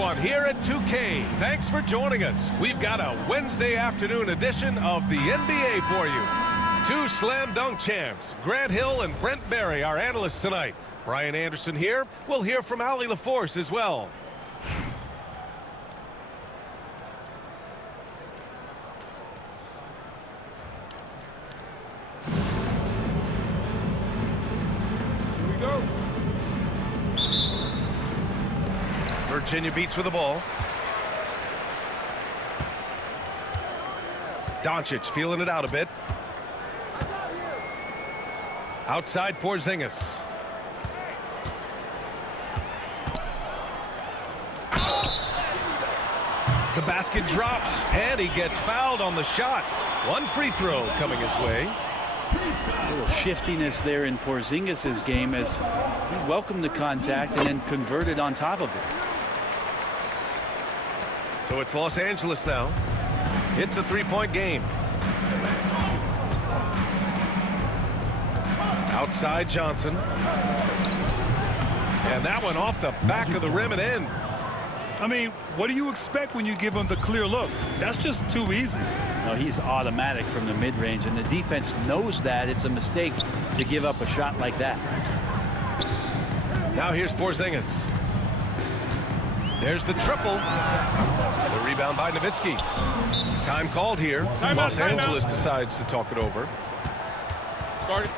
everyone here at 2K. Thanks for joining us. We've got a Wednesday afternoon edition of the NBA for you. Two slam dunk champs, Grant Hill and Brent Barry, our analysts tonight. Brian Anderson here. We'll hear from Allie LaForce as well. Virginia Beach with the ball. Doncic feeling it out a bit. Outside Porzingis. The basket drops, and he gets fouled on the shot. One free throw coming his way. A little shiftiness there in Porzingis' game as he welcomed the contact and then converted on top of it. So it's Los Angeles now. It's a three-point game. Outside Johnson. And that one off the back of the rim and in. I mean, what do you expect when you give him the clear look? That's just too easy. No, he's automatic from the mid-range, and the defense knows that it's a mistake to give up a shot like that. Now here's Porzingis. There's the triple. The rebound by Nowitzki. Time called here. Los Angeles decides to talk it over. Guard.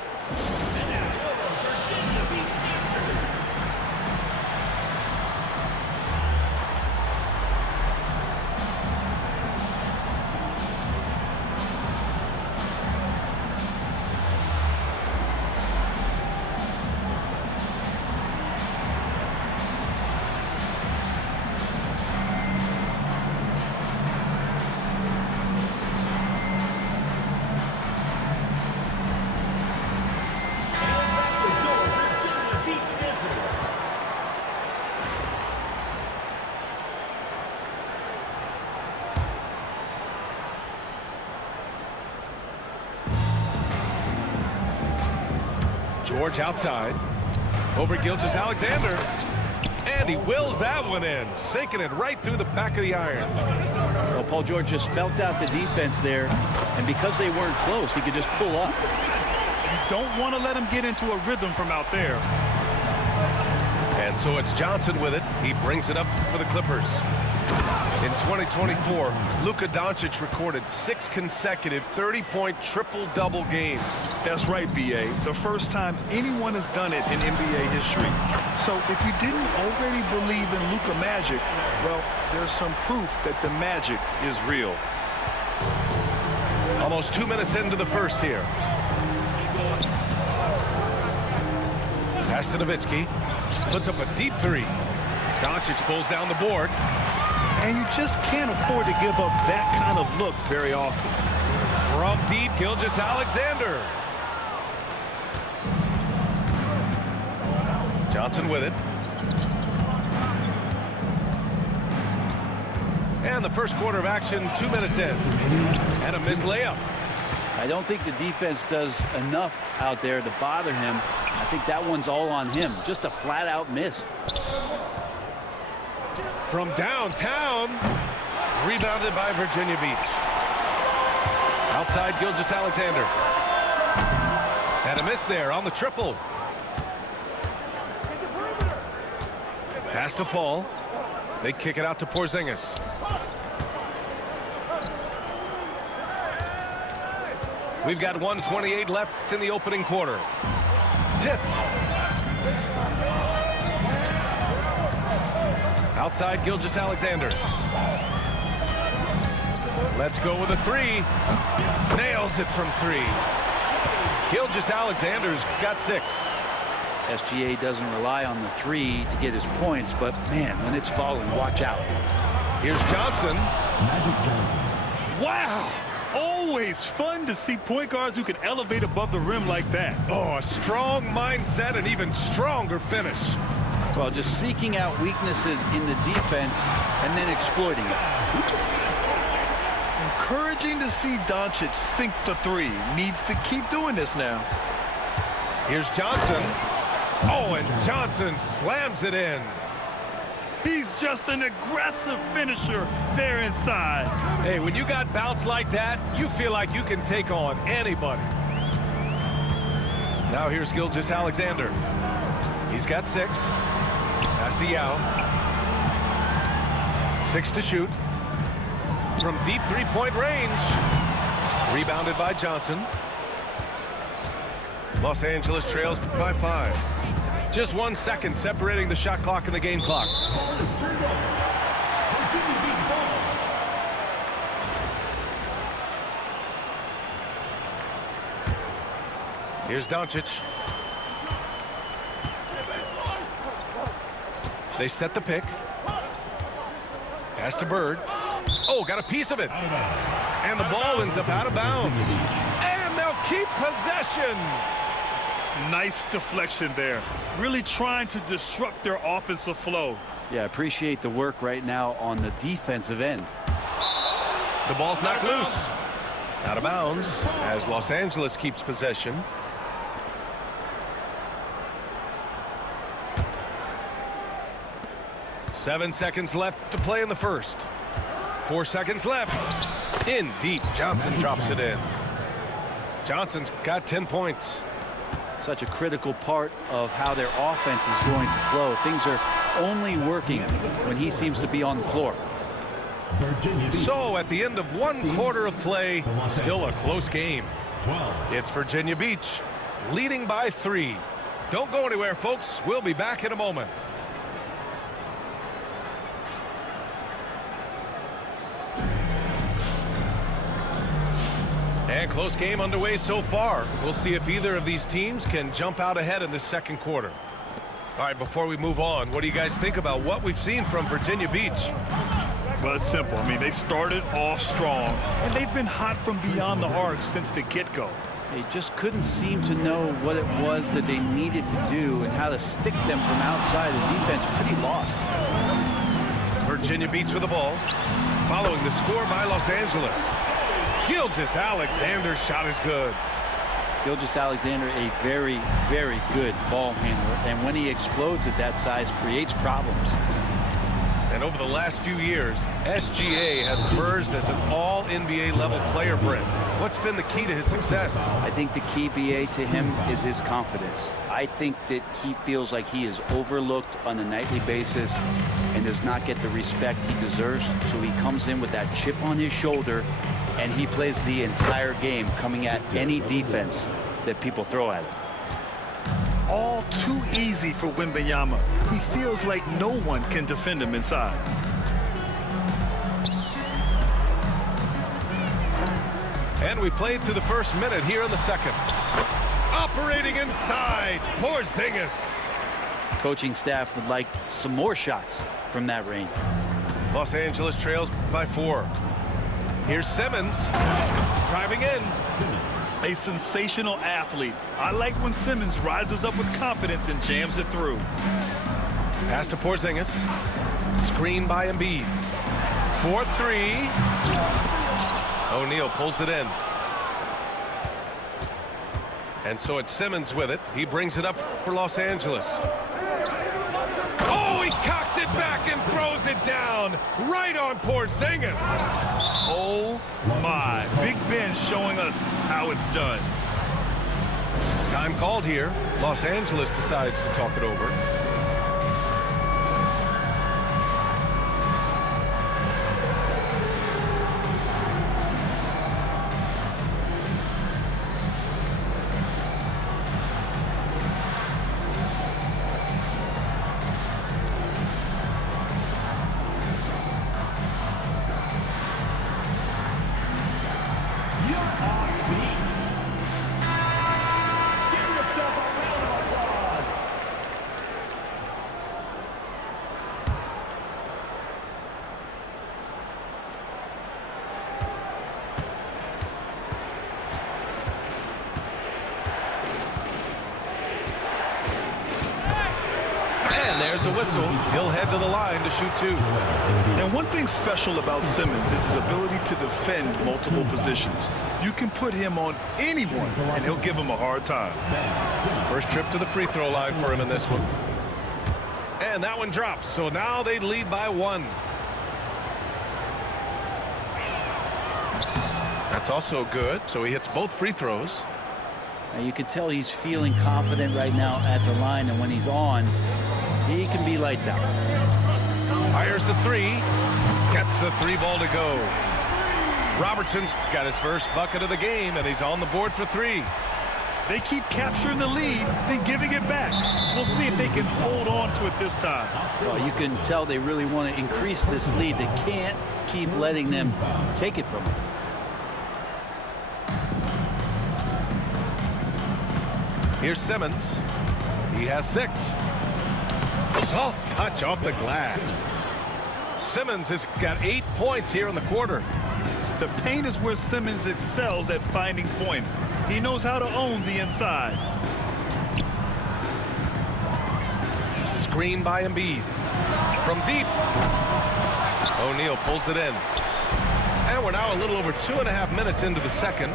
George outside. Over Gilgeous-Alexander. And he wills that one in. Sinking it right through the back of the iron. Well, Paul George just felt out the defense there, and because they weren't close, he could just pull up. You don't want to let him get into a rhythm from out there. And so it's Johnson with it. He brings it up for the Clippers. In 2024, Luka Doncic recorded 6 consecutive 30-point triple-double games. That's right, B.A. The first time anyone has done it in NBA history. So if you didn't already believe in Luka magic, well, there's some proof that the magic is real. Almost 2 minutes into the first here. Pass to Nowitzki. Puts up a deep three. Doncic pulls down the board. And you just can't afford to give up that kind of look very often. From deep, Gilgeous-Alexander. Johnson with it. And the first quarter of action, 2 minutes in. And a missed layup. I don't think the defense does enough out there to bother him. I think that one's all on him. Just a flat-out miss. From downtown, rebounded by Virginia Beach. Outside Gilgeous-Alexander. And a miss there on the triple. Pass to Fall. They kick it out to Porzingis. We've got 1:28 left in the opening quarter. Tipped. Outside Gilgeous-Alexander. Let's go with a three. Nails it from three. Gilgeous-Alexander's got 6. SGA doesn't rely on the three to get his points, but man, when it's falling, watch out. Here's Johnson. Magic Johnson. Wow! Always fun to see point guards who can elevate above the rim like that. Oh, a strong mindset and even stronger finish. Well, just seeking out weaknesses in the defense and then exploiting it. Encouraging to see Doncic sink the three. Needs to keep doing this now. Here's Johnson. Oh, and Johnson slams it in. He's just an aggressive finisher there inside. Hey, when you got bounce like that, you feel like you can take on anybody. Now here's Gilgeous-Alexander. He's got 6. Pass to Yao. 6 to shoot. From deep three-point range. Rebounded by Johnson. Los Angeles trails by 5. Just 1 second separating the shot clock and the game clock. Here's Doncic. They set the pick. Pass to Bird. Oh, got a piece of it. And the ball ends up out of bounds. And they'll keep possession. Nice deflection there. Really trying to disrupt their offensive flow. Yeah, appreciate the work right now on the defensive end. The ball's knocked loose. Out of bounds as Los Angeles keeps possession. Seven seconds left to play in the first. 4 seconds left. In deep. Johnson drops it in. Johnson's got 10 points. Such a critical part of how their offense is going to flow. Things are only working when he seems to be on the floor. So at the end of 1 quarter of play, still a close game. It's Virginia Beach leading by 3. Don't go anywhere, folks. We'll be back in a moment. And close game underway so far. We'll see if either of these teams can jump out ahead in the second quarter. All right, before we move on, what do you guys think about what we've seen from Virginia Beach? Well, it's simple. I mean, they started off strong, and they've been hot from beyond the arc since the get-go. They just couldn't seem to know what it was that they needed to do and how to stick them from outside. The defense pretty lost. Virginia Beach with the ball. Following the score by Los Angeles. Gilgeous-Alexander's shot is good. Gilgeous-Alexander, a very, very good ball handler. And when he explodes at that size, creates problems. And over the last few years, SGA has emerged as an all-NBA level player, Brent. What's been the key to his success? I think the key, BA, to him is his confidence. I think that he feels like he is overlooked on a nightly basis and does not get the respect he deserves. So he comes in with that chip on his shoulder, and he plays the entire game coming at any defense that people throw at him. All too easy for Wembanyama. He feels like no one can defend him inside. And we played through the first minute here in the second. Operating inside, Porzingis. Coaching staff would like some more shots from that range. Los Angeles trails by 4. Here's Simmons driving in. A sensational athlete. I like when Simmons rises up with confidence and jams it through. Pass to Porzingis. Screen by Embiid. 4-3. O'Neal pulls it in. And so it's Simmons with it. He brings it up for Los Angeles. Oh, he cocks it back and throws it down right on Porzingis. Oh my, Big Ben showing us how it's done. Time called here. Los Angeles decides to talk it over. There's a whistle. He'll head to the line to shoot 2. And one thing special about Simmons is his ability to defend multiple positions. You can put him on anyone, and he'll give him a hard time. First trip to the free throw line for him in this one. And that one drops, so now they lead by 1. That's also good, so he hits both free throws. Now you can tell he's feeling confident right now at the line, and when he's on, he can be lights out. Fires the 3, gets the 3 ball to go. Robertson's got his first bucket of the game, and he's on the board for 3. They keep capturing the lead, then giving it back. We'll see if they can hold on to it this time. Well, you can tell they really want to increase this lead. They can't keep letting them take it from them. Here's Simmons. He has 6. Soft touch off the glass. Simmons has got 8 points here in the quarter. The paint is where Simmons excels at finding points. He knows how to own the inside. Screen by Embiid. From deep. O'Neal pulls it in. And we're now a little over 2.5 minutes into the second.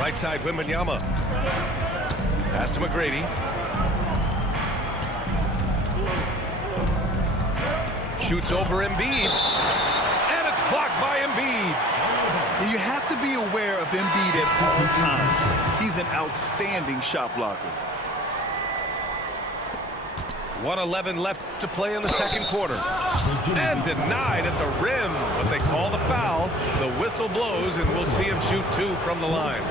Right side, Wembanyama. Pass to McGrady. Shoots over Embiid. And it's blocked by Embiid. You have to be aware of Embiid at all times. He's an outstanding shot blocker. 1:11 left to play in the second quarter. And denied at the rim, but they call the foul. The whistle blows, and we'll see him shoot 2 from the line.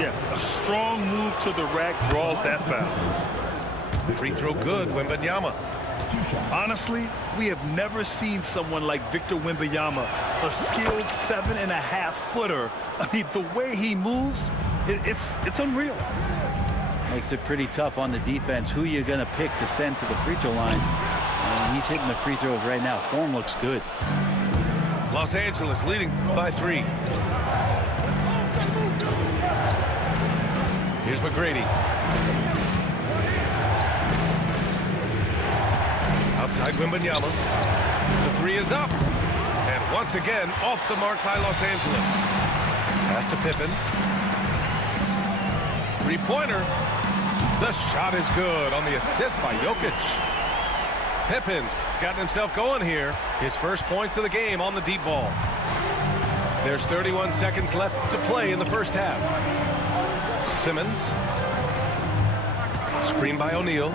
Yeah, a strong move to the rack draws that foul. Free throw good, Wembanyama. Honestly, we have never seen someone like Victor Wembanyama, a skilled 7.5-footer. I mean, the way he moves, it's unreal. Makes it pretty tough on the defense. Who you're going to pick to send to the free throw line? And he's hitting the free throws right now. Form looks good. Los Angeles leading by 3. Here's McGrady. Outside Wembanyama. The 3 is up. And once again, off the mark by Los Angeles. Pass to Pippen. 3-pointer. The shot is good on the assist by Jokic. Pippen's gotten himself going here. His first points of the game on the deep ball. There's 31 seconds left to play in the first half. Simmons. Screen by O'Neal.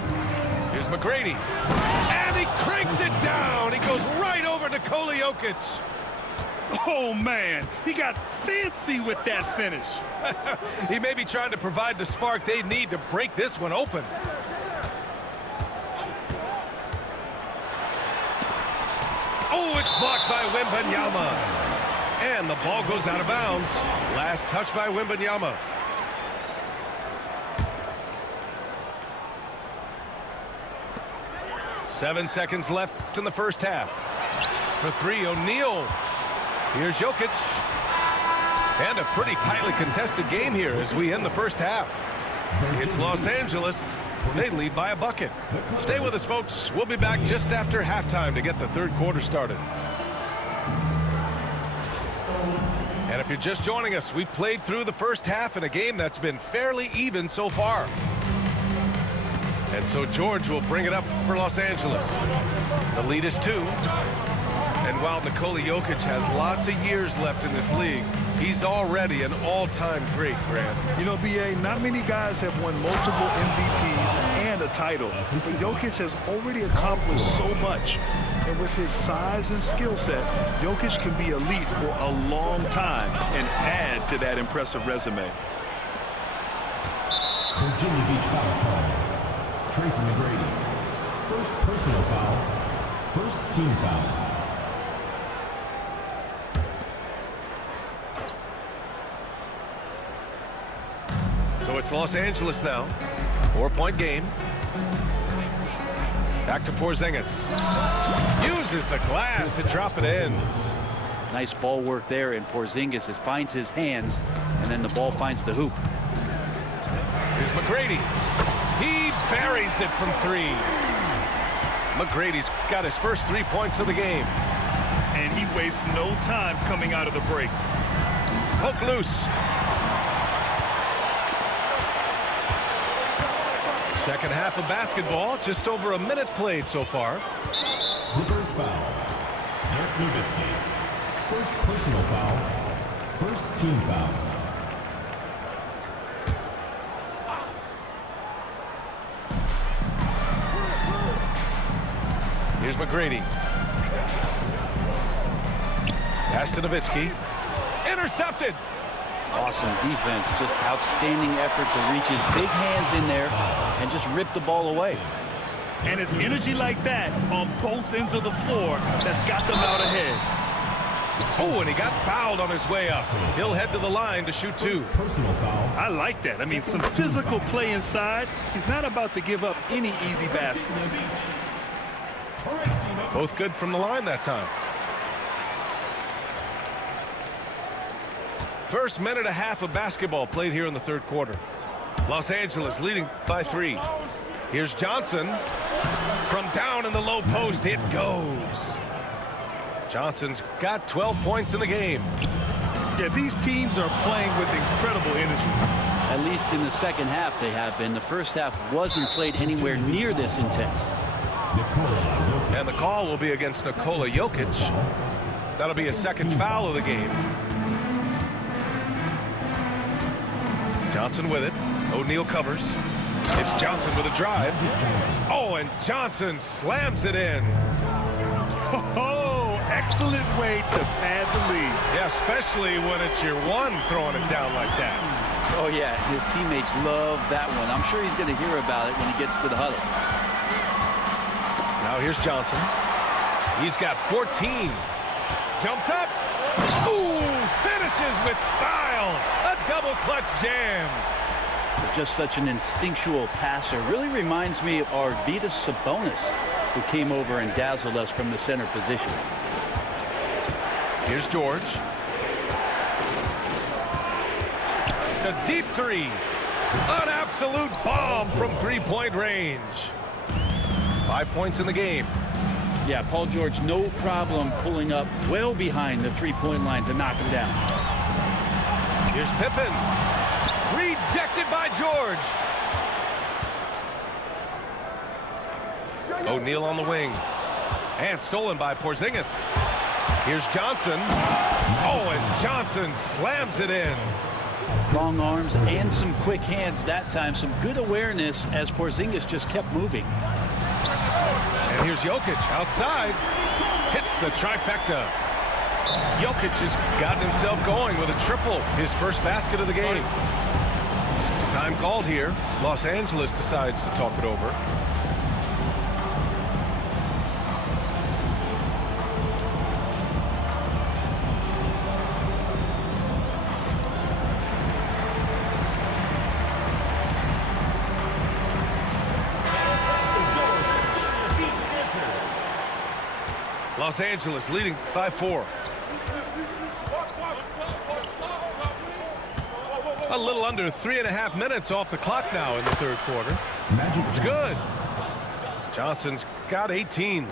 Here's McGrady. And he cranks it down. He goes right over Nikola Jokic. Oh, man, he got fancy with that finish. He may be trying to provide the spark they need to break this one open. Oh, it's blocked by Wembanyama. And the ball goes out of bounds. Last touch by Wembanyama. Seven seconds left in the first half. For 3, O'Neal. Here's Jokic. And a pretty tightly contested game here as we end the first half. It's Los Angeles. They lead by a bucket. Stay with us, folks. We'll be back just after halftime to get the third quarter started. And if you're just joining us, we played through the first half in a game that's been fairly even so far. And so George will bring it up for Los Angeles. The lead is 2. And while Nikola Jokic has lots of years left in this league, he's already an all-time great, Grant. You know, B.A., not many guys have won multiple MVPs and a title. But Jokic has already accomplished so much. And with his size and skill set, Jokic can be elite for a long time and add to that impressive resume. Virginia Beach foul call. Tracy McGrady. First personal foul. First team foul. So it's Los Angeles now. 4-point game. Back to Porzingis. Uses the glass to drop it in. Nice ball work there, and Porzingis finds his hands, and then the ball finds the hoop. Here's McGrady. He buries it from 3. McGrady's got his first 3 points of the game. And he wastes no time coming out of the break. Poke loose. Second half of basketball, just over a minute played so far. Clippers foul. Dirk Nowitzki. First personal foul. First team foul. Here's McGrady. Pass to Nowitzki. Intercepted. Awesome defense. Just outstanding effort to reach his big hands in there and just rip the ball away. And it's energy like that on both ends of the floor that's got them out ahead. Oh, and he got fouled on his way up. He'll head to the line to shoot two. Personal foul. I like that. I mean, some physical play inside. He's not about to give up any easy baskets. Both good from the line that time. First minute and a half of basketball played here in the third quarter. Los Angeles leading by 3. Here's Johnson. From down in the low post, it goes. Johnson's got 12 points in the game. Yeah, these teams are playing with incredible energy. At least in the second half they have been. The first half wasn't played anywhere near this intense. And the call will be against Nikola Jokic. That'll be a second foul of the game. Johnson with it. O'Neal covers. It's Johnson with a drive. Oh, and Johnson slams it in. Oh, excellent way to pad the lead. Yeah, especially when it's your one throwing it down like that. Oh, yeah, his teammates love that one. I'm sure he's going to hear about it when he gets to the huddle. Now here's Johnson. He's got 14. Jumps up. Ooh, finishes with style. A double clutch jam. Just such an instinctual passer. Really reminds me of Arvydas Sabonis, who came over and dazzled us from the center position. Here's George. A deep three. An absolute bomb from three-point range. 5 points in the game. Yeah, Paul George, no problem pulling up well behind the three-point line to knock him down. Here's Pippen. Rejected by George. O'Neal on the wing. And stolen by Porzingis. Here's Johnson. Oh, and Johnson slams it in. Long arms and some quick hands that time. Some good awareness as Porzingis just kept moving. And here's Jokic outside. Hits the trifecta. Jokic has gotten himself going with a triple. His first basket of the game. Time called here. Los Angeles decides to talk it over. Los Angeles leading by 4. A little under 3.5 minutes off the clock now in the third quarter. It's good. Johnson's got 18.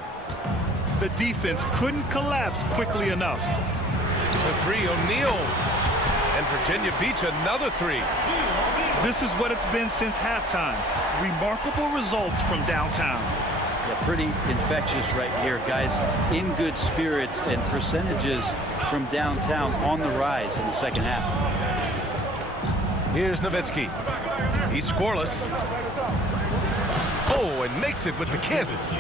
The defense couldn't collapse quickly enough. The three, O'Neal. And Virginia Beach another 3. This is what it's been since halftime. Remarkable results from downtown. Yeah, pretty infectious right here, guys. In good spirits and percentages from downtown on the rise in the second half. Here's Nowitzki. He's scoreless. Oh, and makes it with the kiss.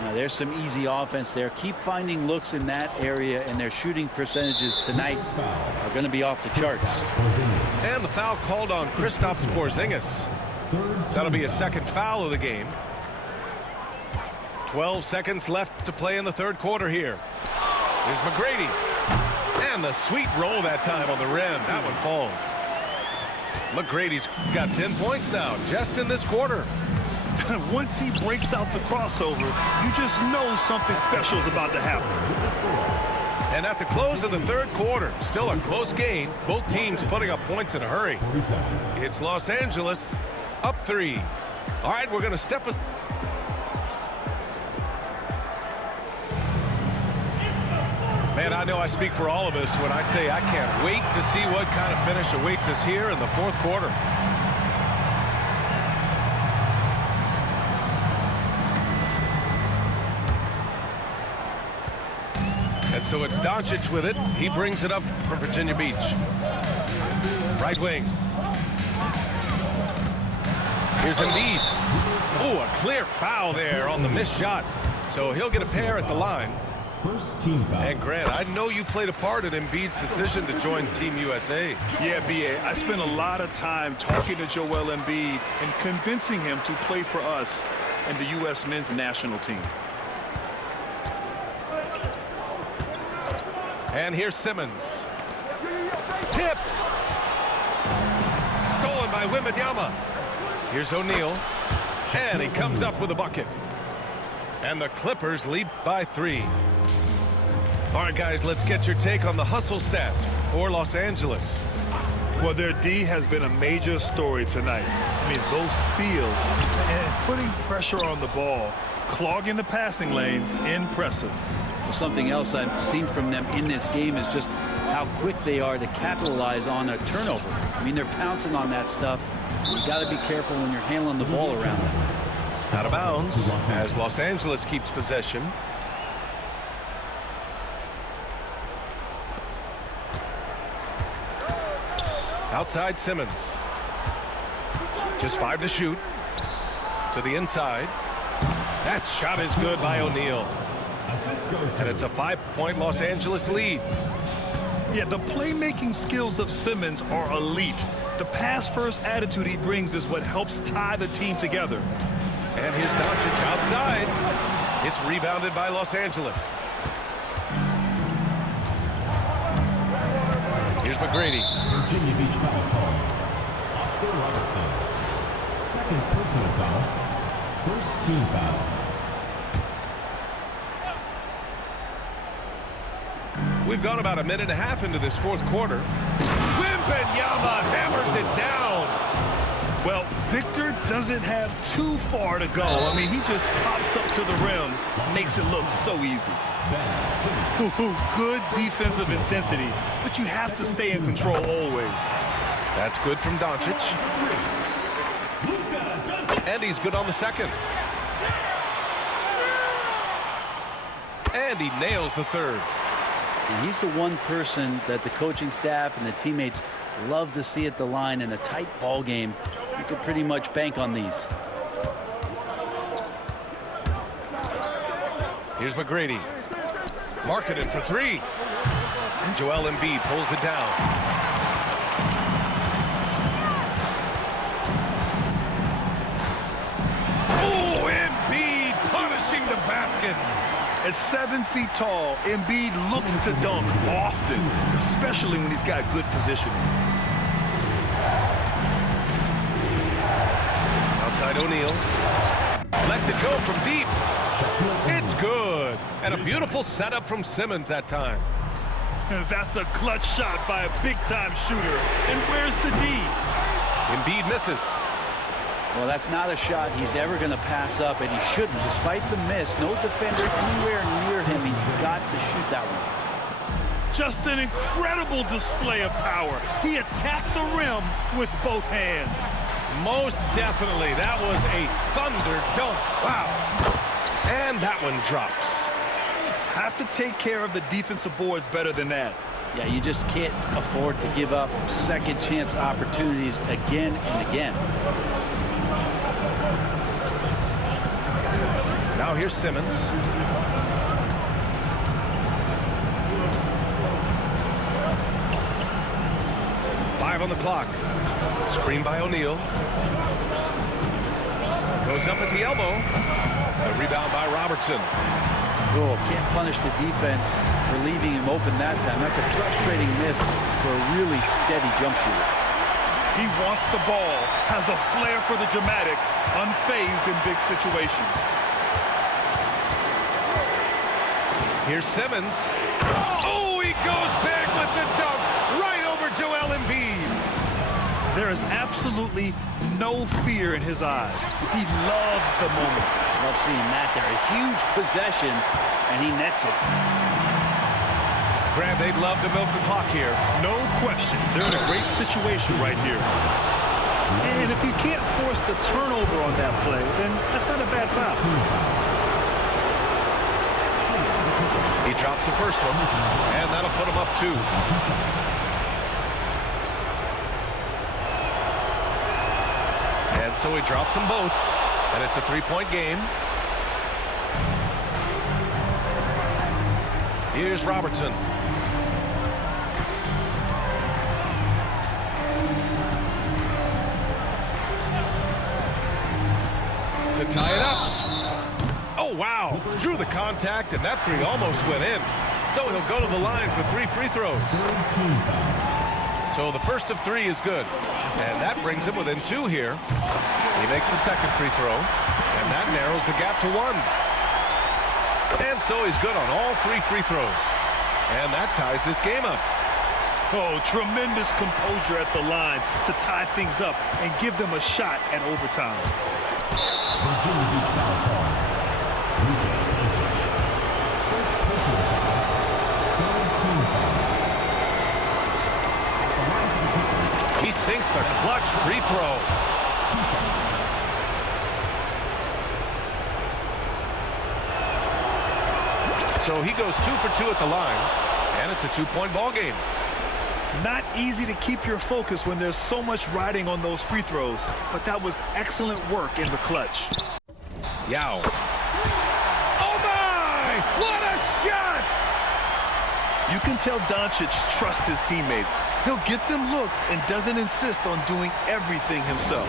Now, there's some easy offense there. Keep finding looks in that area, and their shooting percentages tonight are going to be off the charts. And the foul called on Kristaps Porzingis. That'll be a second foul of the game. 12 seconds left to play in the third quarter here. Here's McGrady. And the sweet roll that time on the rim. That one falls. McGrady's got 10 points now, just in this quarter. Once he breaks out the crossover, you just know something special is about to happen. And at the close of the third quarter, still a close game. Both teams putting up points in a hurry. It's Los Angeles up 3. All right, we're going to step aside. Man, I know I speak for all of us when I say I can't wait to see what kind of finish awaits us here in the fourth quarter. so it's Doncic with it. He brings it up for Virginia Beach. Right wing. Here's Embiid. Oh, a clear foul there on the missed shot. So he'll get a pair at the line. First team foul. And Grant, I know you played a part in Embiid's decision to join Team USA. Yeah, B.A., I spent a lot of time talking to Joel Embiid and convincing him to play for us and the U.S. men's national team. And here's Simmons. Tipped. Stolen by Wembanyama. Here's O'Neal. And he comes up with a bucket. And the Clippers lead by 3. All right, guys, let's get your take on the hustle stats for Los Angeles. Well, their D has been a major story tonight. I mean, those steals and putting pressure on the ball, clogging the passing lanes, impressive. Well, something else I've seen from them in this game is just how quick they are to capitalize on a turnover. I mean, they're pouncing on that stuff. You got to be careful when you're handling the ball around them. Out of bounds as Los Angeles keeps possession. Outside Simmons. Just 5 to shoot. To the inside. That shot is good by O'Neal. And it's a 5-point Los Angeles lead. Yeah, the playmaking skills of Simmons are elite. The pass-first attitude he brings is what helps tie the team together. And here's Doncic outside. It's rebounded by Los Angeles. Here's McGrady. Virginia Beach foul call. Oscar Robertson. Second personal foul. First team foul. We've gone about a minute and a half into this fourth quarter. Wembanyama hammers it down. Well, Victor doesn't have too far to go. I mean, he just pops up to the rim, makes it look so easy. Good defensive intensity, but you have to stay in control always. That's good from Doncic. And he's good on the second. And he nails the third. And he's the one person that the coaching staff and the teammates love to see at the line in a tight ball game. You could pretty much bank on these. Here's McGrady. Marketed for 3. And Joel Embiid pulls it down. Oh, Embiid punishing the basket. At 7 feet tall, Embiid looks to dunk often, especially when he's got good positioning. Outside O'Neal. Lets it go from deep. It's good. And a beautiful setup from Simmons that time. That's a clutch shot by a big-time shooter. And where's the D? Embiid misses. Well, that's not a shot he's ever going to pass up, and he shouldn't. Despite the miss, no defender anywhere near him. He's got to shoot that one. Just an incredible display of power. He attacked the rim with both hands. Most definitely. That was a thunder dunk. Wow. And that one drops. Have to take care of the defensive boards better than that. Yeah, you just can't afford to give up second chance opportunities again and again. Now here's Simmons. Five on the clock. Screen by O'Neal. Goes up at the elbow. A rebound by Robertson. Oh, can't punish the defense for leaving him open that time. That's a frustrating miss for a really steady jump shooter. He wants the ball, has a flair for the dramatic, unfazed in big situations. Here's Simmons. Oh, he goes big with the dunk right over Joel Embiid. There is absolutely no fear in his eyes. He loves the moment. Love seeing that there. A huge possession, and he nets it. Grant, they'd love to milk the clock here. No question. They're in a great situation right here. And if you can't force the turnover on that play, then that's not a bad foul. He drops the first one, and that'll put him up 2. 2 shots. And so he drops them both, and it's a 3-point game. Here's Robertson. To tie it up. Oh, wow. Drew the contact, and that 3 almost went in. So he'll go to the line for 3 free throws. So the first of 3 is good. And that brings him within 2 here. He makes the second free throw, and that narrows the gap to 1. And so he's good on all 3 free throws. And that ties this game up. Oh, tremendous composure at the line to tie things up and give them a shot at overtime. Virginia Beach foul call. Luka Doncic. First personal foul. Third team foul. At the line for the Clippers. He sinks the clutch free throw. 2 shots. So he goes 2 for 2 at the line, and it's a 2-point ball game. Not easy to keep your focus when there's so much riding on those free throws, but that was excellent work in the clutch. Yao. Oh my! What a shot! You can tell Doncic trusts his teammates. He'll get them looks and doesn't insist on doing everything himself.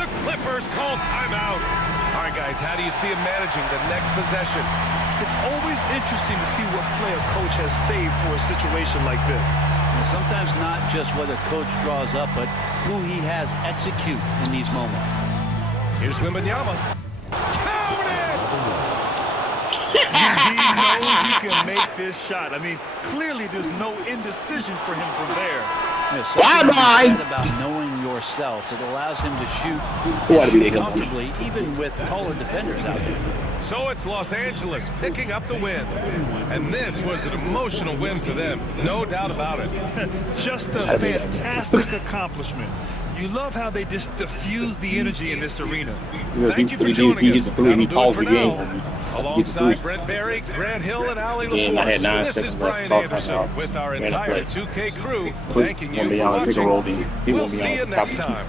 The Clippers call timeout. All right, guys, how do you see him managing the next possession? It's always interesting to see what play a coach has saved for a situation like this. And sometimes not just what a coach draws up, but who he has execute in these moments. Here's Wembanyama. Count it! He knows he can make this shot. I mean, clearly there's no indecision for him from there. Something about knowing yourself. It allows him to shoot comfortably, even with taller defenders out there. So it's Los Angeles picking up the win. And this was an emotional win for them. No doubt about it. Just a fantastic accomplishment. You love how they just diffuse the energy in this arena. Thank you for joining us. That'll do it for now. Alongside Brent Barry, Grant Hill, and Ali LaForce, this is Brian Anderson with our entire 2K crew thanking you for watching. We'll see you next time.